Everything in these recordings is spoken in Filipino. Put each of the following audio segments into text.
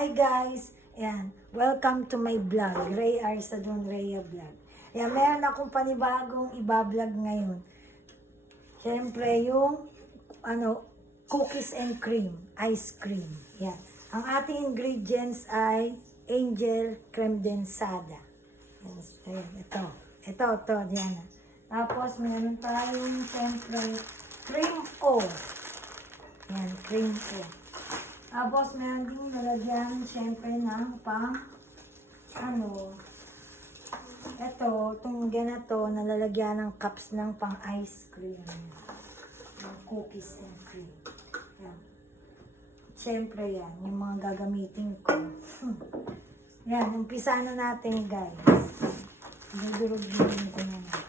Hi guys! Ayan, welcome to my vlog, Ray Arsadon Rhea Vlog. Ayan, meron akong panibagong ibablog ngayon. Siyempre yung cookies and cream, ice cream. Ayan. Ang ating ingredients ay angel creme densada. Yes, ayan, ito, Diana. Tapos meron tayong siyempre cream o. Ayan, cream o. Tapos, meron din nalagyan, syempre, ng itong ganito, nalalagyan ng cups ng pang ice cream. Yung cookies and cream. Yan. Syempre, yan, yung mga gagamitin ko. Yan, umpisa na natin, guys. Dudurog-durog ko na natin.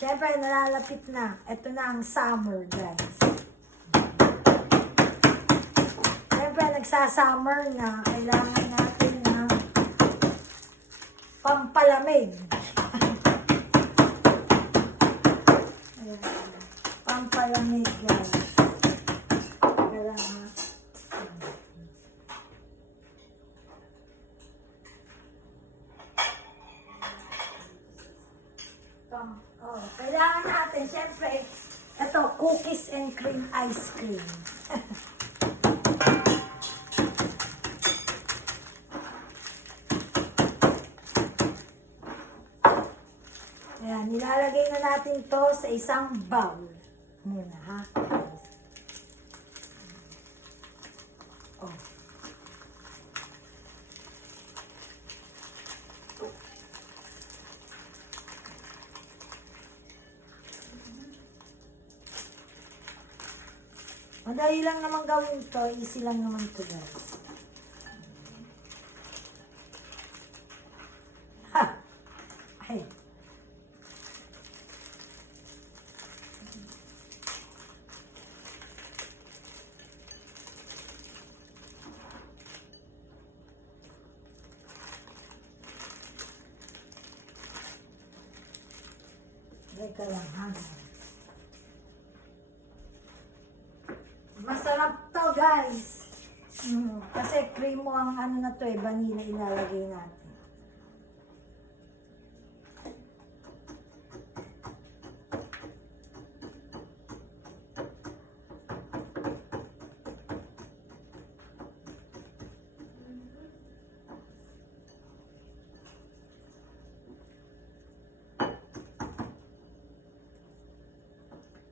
Siyempre, nalalapit na. Ito na ang summer, guys. Siyempre, nagsasummer na. Kailangan natin ng pampalamig. Pampalamig, guys. Kailangan. Kailangan natin, syempre, ito, cookies and cream ice cream. Ayan, nilalagay na natin to sa isang bowl. Muna, ha? Oh. Madali lang naman gawin to, easy lang naman to, guys. Ha! Ay. Teka lang, ha? Masarap to, guys. Kasi cream mo ang na to vanilla ilalagay natin.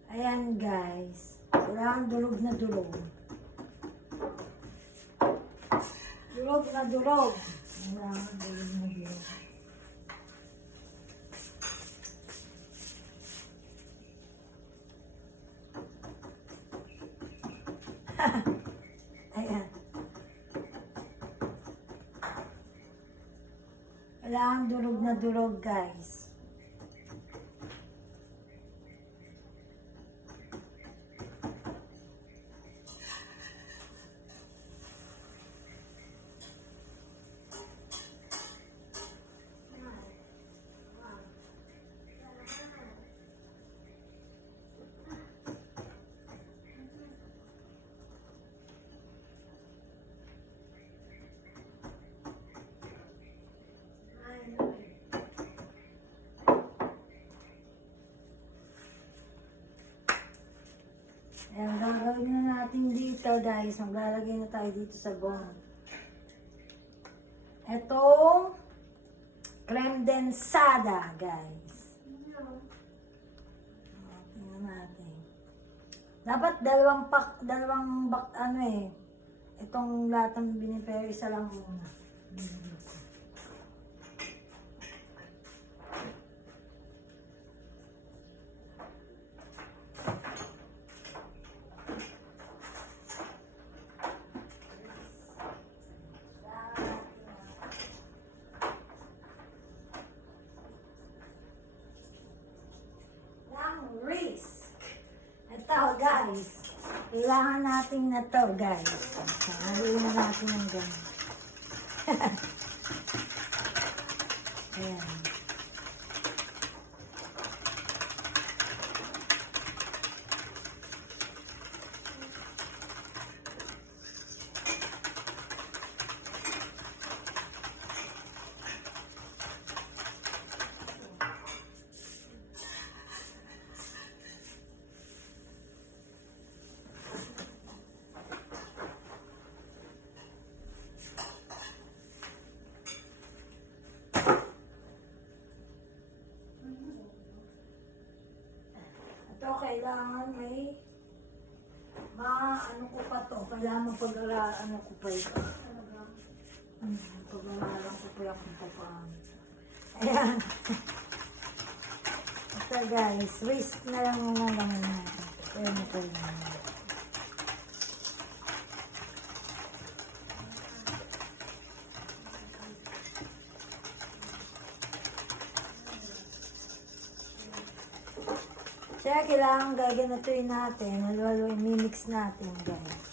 Ayan, guys. Kailangan durog na durog. Durog na durog. Kailangan durog na durog. Ayan. Kailangan durog na durog, guys. Ayan, gagawin na natin dito, guys. Maglalagay na tayo dito sa bowl. Itong creme densada, guys. Tingnan natin. Dapat dalawang itong lahat ng binipero, isa lang muna. Risk. Ito, guys. Kailangan natin na to, guys. Haluin na natin ng ganun. Ayan. kailangan may ano ko pa to. Kailangan ano ko pa ito. Pag-aralan ko pa yung kung paano. Ayan. Ito guys, risk na lang muna naman natin. Ayan ito lang. Kaya kailangan gaganatuin natin, halo-halo mimix natin guys.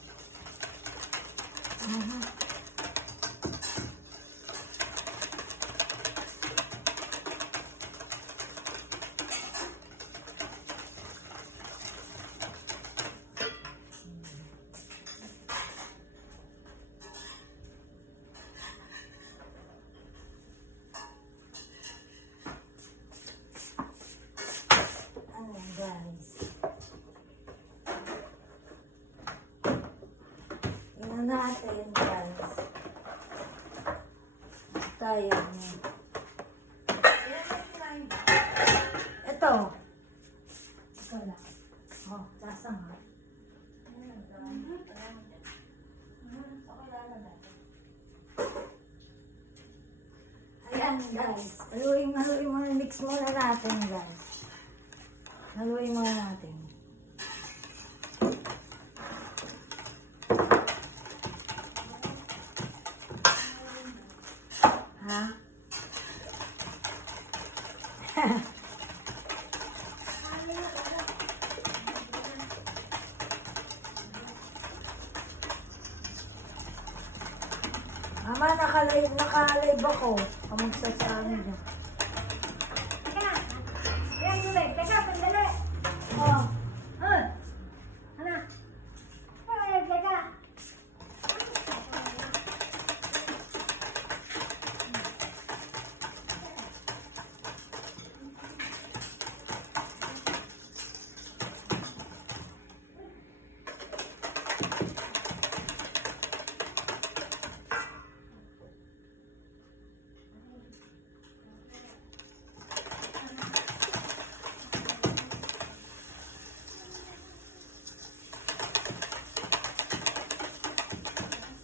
Guys. Tingnan natin guys. Tayo niya. Ito. Ito lang. Oh, sasama. Ayan guys. Haluin mo. Mix muna natin guys. Haluin muna natin. Ha? Mama, naka-live ako. Kamagsasabi niya. Teka, pandali. Oh. Ano? Teka.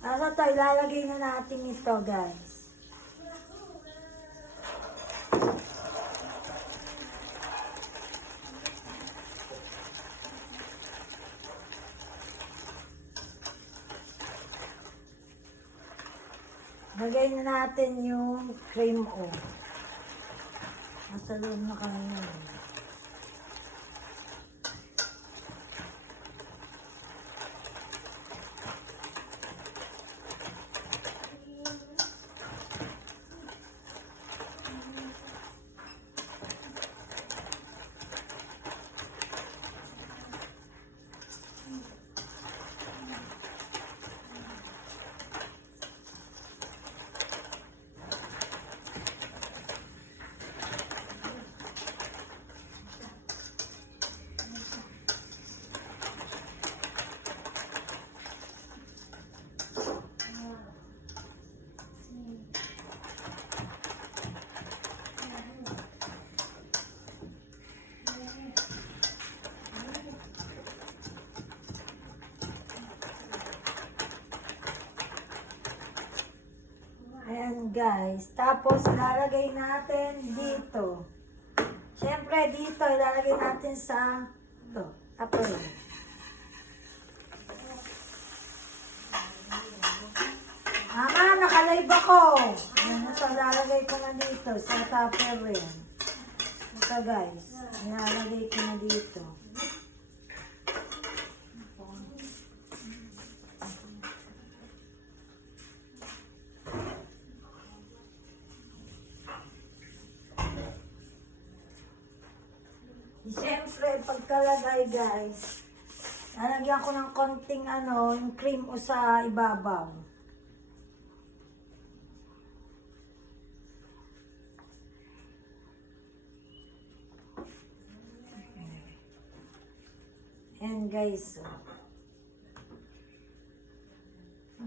Ano to, ilalagay na natin ito guys. Lagay na natin yung cream o. Nasa loob na kami yun. Ayan guys. Tapos ilalagay natin dito. Siyempre dito ilalagay natin sa ito. Tapos Mama, naka-live ako. Ayan, ito ilalagay ko na dito sa Tupperware. Ito guys. Ilalagay ko na dito. Siyempre, pagkalagay guys, lalagyan ko ng konting yung cream o sa ibabaw. Ayan guys.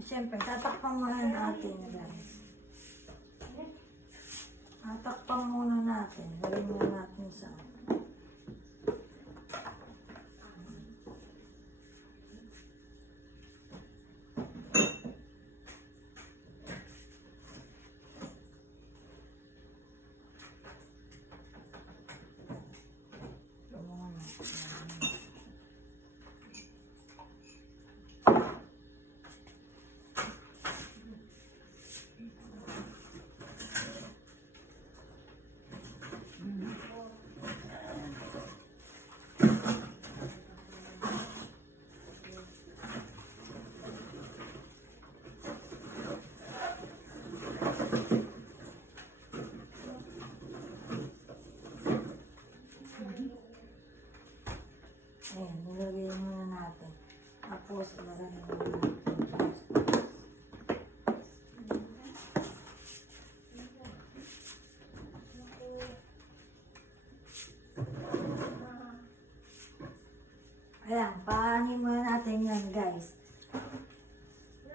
Siyempre, tatakpan muna natin guys. Tatakpan muna natin. Lagyan muna natin sa Tapos, ayan, paanin muna natin yan, guys.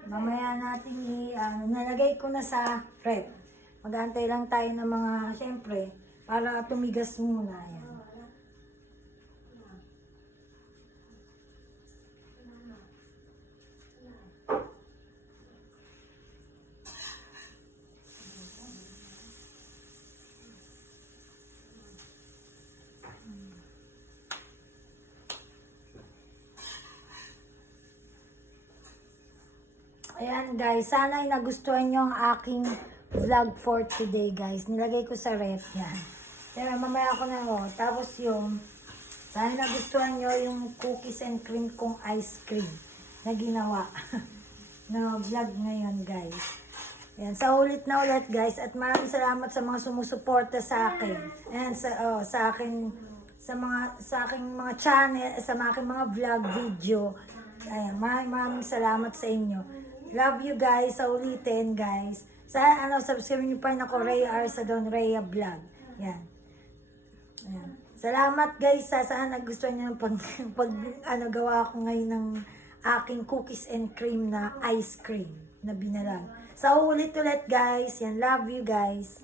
Mamaya natin nalagay ko na sa rep. Mag-aantay lang tayo ng mga, syempre, para tumigas muna. Ayan. Ayan guys, sana ay nagustuhan nyo ang aking vlog for today guys. Nilagay ko sa ref yan. Pero mamaya ko na tapos yung, sana nagustuhan nyo yung cookies and cream kong ice cream na ginawa. No, vlog ngayon guys. Ayan, sa ulit na ulit guys. At maraming salamat sa mga sumusuporta sa akin. Ayan, sa akin, sa aking mga channel, sa aking mga vlog video. Ayan, maraming salamat sa inyo. Love you guys. Sa ulitin guys. Subscribe niyo pa rin ako, Ray R. sa Don Rhea Vlog. Yan. Ayan. Salamat guys. Sana nagustuhan niyo pag gawa ko ngayon ng aking cookies and cream na ice cream na binalag. Sa ulit-ulit guys. Yan. Love you guys.